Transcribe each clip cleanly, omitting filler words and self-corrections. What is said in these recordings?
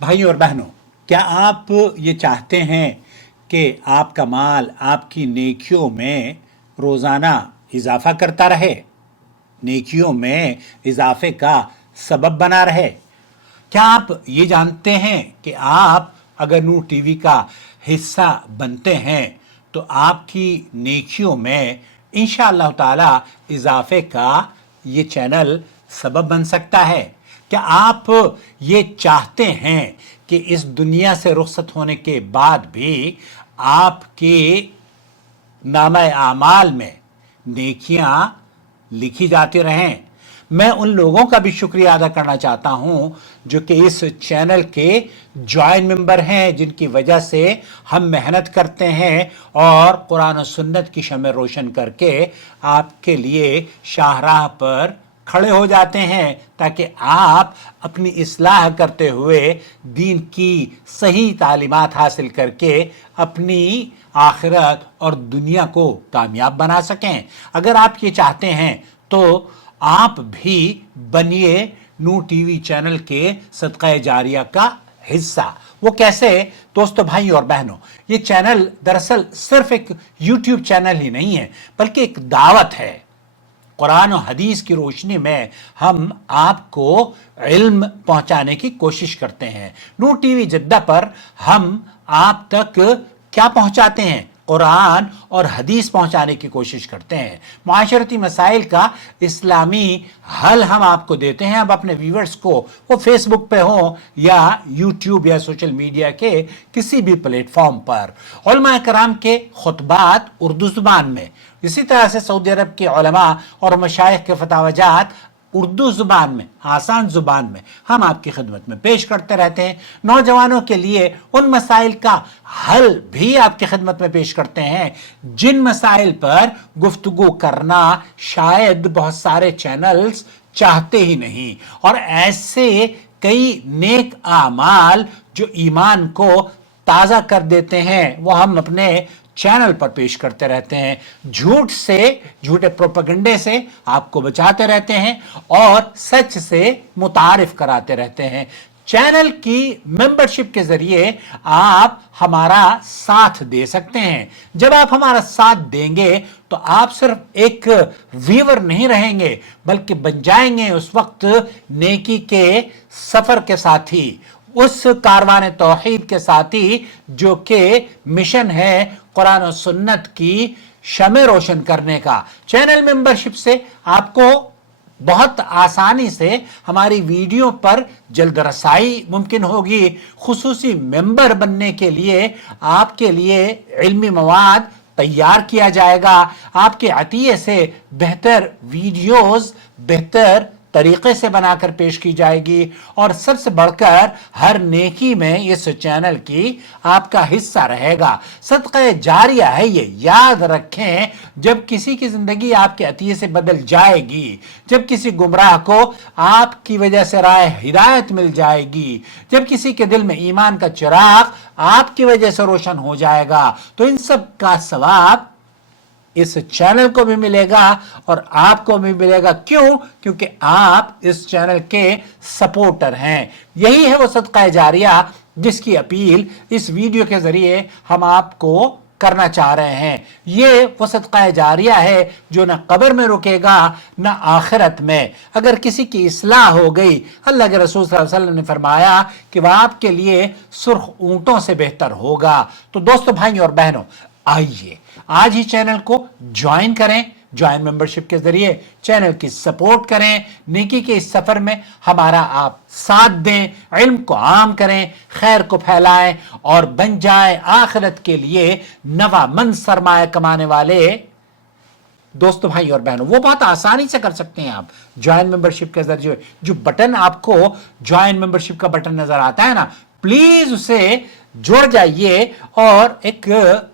भाइयों और बहनों, क्या आप ये चाहते हैं कि आपका माल आपकी नेकियों में रोज़ाना इजाफा करता रहे, नेकियों में इजाफे का सबब बना रहे? क्या आप ये जानते हैं कि आप अगर नूर टीवी का हिस्सा बनते हैं तो आपकी नेकियों में इंशाअल्लाह ताला इजाफे का ये चैनल सबब बन सकता है? क्या आप ये चाहते हैं कि इस दुनिया से रुखसत होने के बाद भी आपके नामा आमाल में नेकियां लिखी जाती रहें? मैं उन लोगों का भी शुक्रिया अदा करना चाहता हूं जो कि इस चैनल के जॉइन मेंबर हैं, जिनकी वजह से हम मेहनत करते हैं और कुरान और सुन्नत की शम्ह रोशन करके आपके लिए शाहराह पर खड़े हो जाते हैं ताकि आप अपनी इस्लाह करते हुए दीन की सही तालीमात हासिल करके अपनी आखिरत और दुनिया को कामयाब बना सकें। अगर आप ये चाहते हैं तो आप भी बनिए नूर टीवी चैनल के सदका जारिया का हिस्सा। वो कैसे? दोस्तों, भाई और बहनों, ये चैनल दरअसल सिर्फ एक यूट्यूब चैनल ही नहीं है बल्कि एक दावत है। कुरान और हदीस की रोशनी में हम आपको इल्म पहुंचाने की कोशिश करते हैं। नूर टीवी जिद्दा पर हम आप तक क्या पहुंचाते हैं? कुरान और हदीस पहुंचाने की कोशिश करते हैं। माशरती मसाइल का इस्लामी हल हम आपको देते हैं। अब अपने व्यूवर्स को, वो फेसबुक पे हो या यूट्यूब या सोशल मीडिया के किसी भी प्लेटफॉर्म पर, उलमा कराम के खुतबात उर्दू जुबान में, इसी तरह से सऊदी अरब के उलमा और मशाइख के फतावजात उर्दू जुबान में, आसान जुबान में हम आपकी खिदमत में पेश करते रहते हैं। नौजवानों के लिए उन मसाइल का हल भी आपकी खिदमत में पेश करते हैं जिन मसाइल पर गुफ्तगू करना शायद बहुत सारे चैनल्स चाहते ही नहीं। और ऐसे कई नेक आमाल जो ईमान को ताज़ा कर देते हैं वो हम अपने चैनल पर पेश करते रहते हैं। झूठ से, झूठे प्रोपेगेंडे से आपको बचाते रहते हैं और सच से मुतारिफ कराते रहते हैं। चैनल की मेंबरशिप के जरिए आप हमारा साथ दे सकते हैं। जब आप हमारा साथ देंगे तो आप सिर्फ एक व्यूअर नहीं रहेंगे बल्कि बन जाएंगे उस वक्त नेकी के सफर के साथी, उस कारवान तौहीद के साथी जो कि मिशन है कुरान और सुन्नत की शम्ह रोशन करने का। चैनल मेंबरशिप से आपको बहुत आसानी से हमारी वीडियो पर जल्द रसाई मुमकिन होगी। खुसूसी मेंबर बनने के लिए आपके लिए इल्मी मवाद तैयार किया जाएगा। आपके अतिये से बेहतर वीडियोस बेहतर तरीके से बनाकर पेश की जाएगी और सबसे बढ़कर हर नेकी में इस चैनल की आपका हिस्सा रहेगा। सदका जारिया है ये, याद रखें। जब किसी की जिंदगी आपके अतिये से बदल जाएगी, जब किसी गुमराह को आपकी वजह से राह हिदायत मिल जाएगी, जब किसी के दिल में ईमान का चिराग आपकी वजह से रोशन हो जाएगा, तो इन सब का सवाब इस चैनल को भी मिलेगा और आपको भी मिलेगा। क्यों? क्योंकि आप इस चैनल के सपोर्टर हैं। यही है वो सदका जारिया जिसकी अपील इस वीडियो के जरिए हम आपको करना चाह रहे हैं। ये वो सदका जारिया है जो न कब्र में रुकेगा न आखिरत में। अगर किसी की इस्लाह हो गई, अल्लाह के रसूल सल्लल्लाहु अलैहि वसल्लम ने फरमाया कि वह आपके लिए सुर्ख ऊंटों से बेहतर होगा। तो दोस्तों, भाइयों और बहनों, आइए आज ही चैनल को ज्वाइन करें। ज्वाइन मेंबरशिप के जरिए चैनल की सपोर्ट करें। नेकी के इस सफर में हमारा आप साथ दें, इल्म को आम करें, खैर को फैलाएं और बन जाए आखिरत के लिए नवामंद सरमाया कमाने वाले। दोस्तों, भाई और बहनों, वो बहुत आसानी से कर सकते हैं आप ज्वाइन मेंबरशिप के जरिए। जो बटन आपको ज्वाइन मेंबरशिप का बटन नजर आता है ना, प्लीज उसे जुड़ जाइए और एक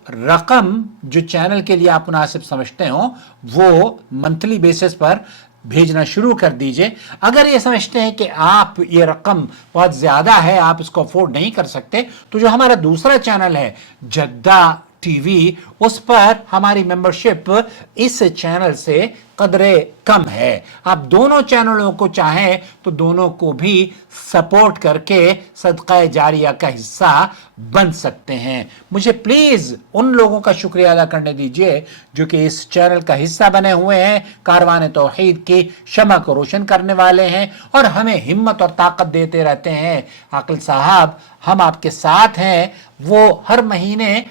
रकम जो चैनल के लिए आप मुनासिब समझते हो वो मंथली बेसिस पर भेजना शुरू कर दीजिए। अगर ये समझते हैं कि आप ये रकम बहुत ज्यादा है, आप इसको अफोर्ड नहीं कर सकते, तो जो हमारा दूसरा चैनल है जद्दा टीवी, उस पर हमारी मेंबरशिप इस चैनल से कदरे कम है। आप दोनों चैनलों को चाहें तो दोनों को भी सपोर्ट करके सदका जारिया का हिस्सा बन सकते हैं। मुझे प्लीज उन लोगों का शुक्रिया अदा करने दीजिए जो कि इस चैनल का हिस्सा बने हुए हैं, कारवान तौहीद की शमा को रोशन करने वाले हैं और हमें हिम्मत और ताकत देते रहते हैं। आकिल साहब, हम आपके साथ हैं। वो हर महीने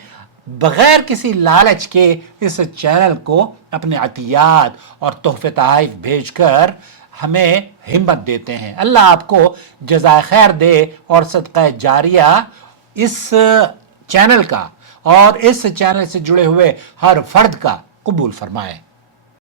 बगैर किसी लालच के इस चैनल को अपने अतियात और तोहफे तोहफ़ भेजकर हमें हिम्मत देते हैं। अल्लाह आपको जज़ाए खैर दे और सदका जारिया इस चैनल का और इस चैनल से जुड़े हुए हर फर्द का कबूल फरमाए।